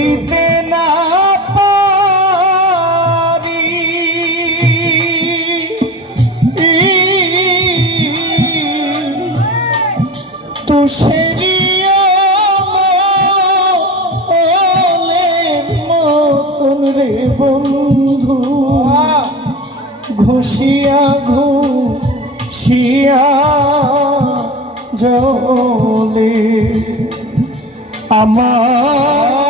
সহিতে না পারি। তুষেরিয়া মতন রে বন্ধু ঘুষিয়া ঘুষিয়া জলে। আমায়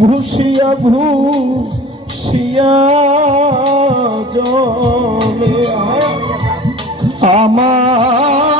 ঘুষিয়া শিয়া জমে আমার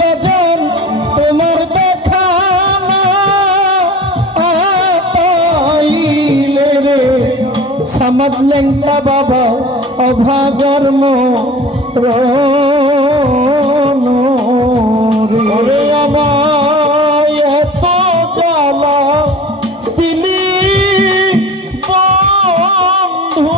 বাজান, তোমার দেখা পাইলে রে। সামাদ লেংটা বাবা, অভাগার রে। আমায় এত জ্বালা দিলি বন্ধু।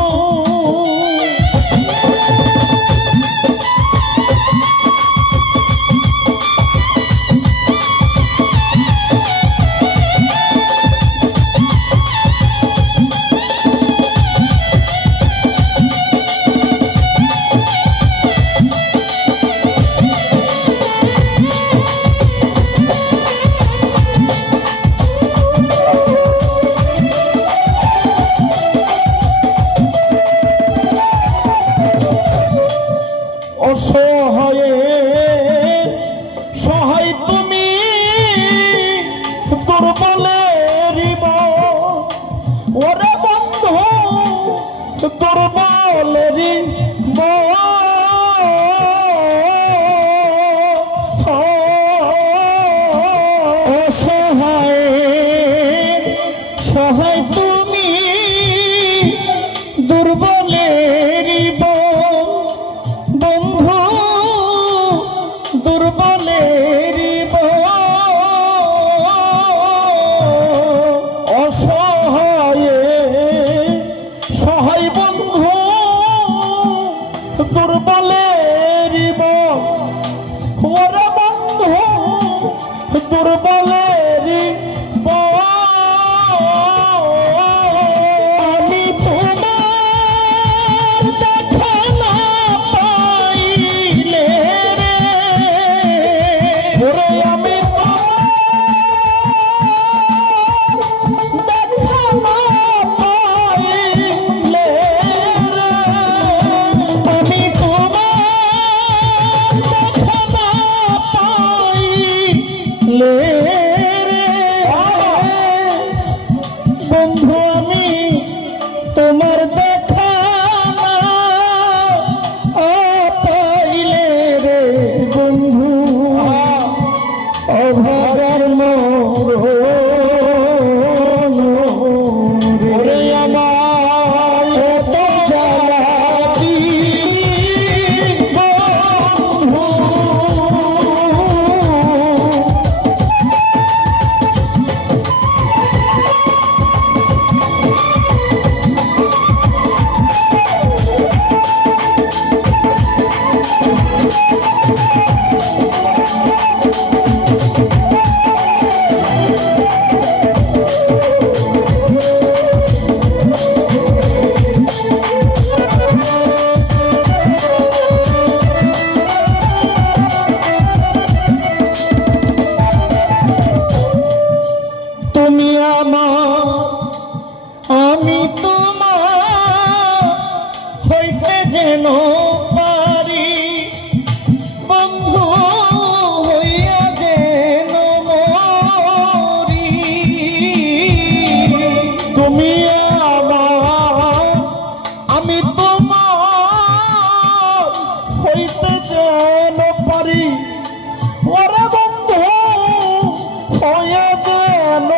যেন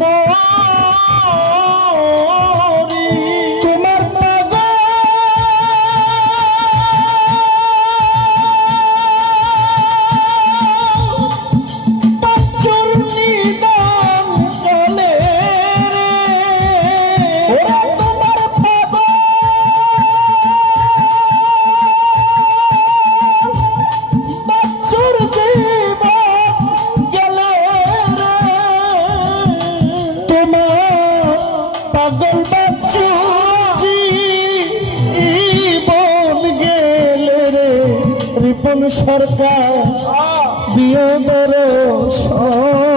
মরি দিয়ে দর্শন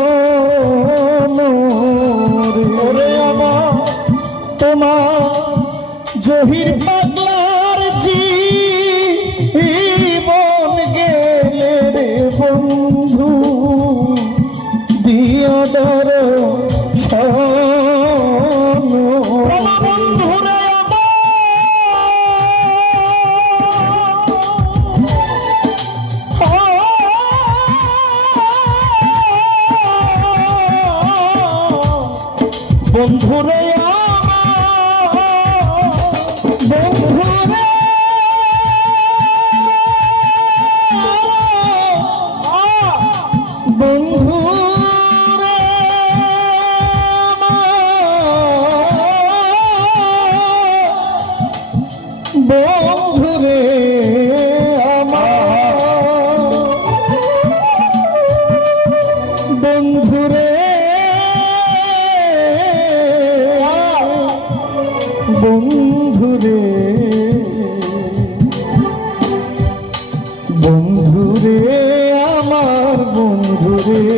বন্ধুরে। বন্ধুরে। বন্ধুরে আমার বন্ধুরে।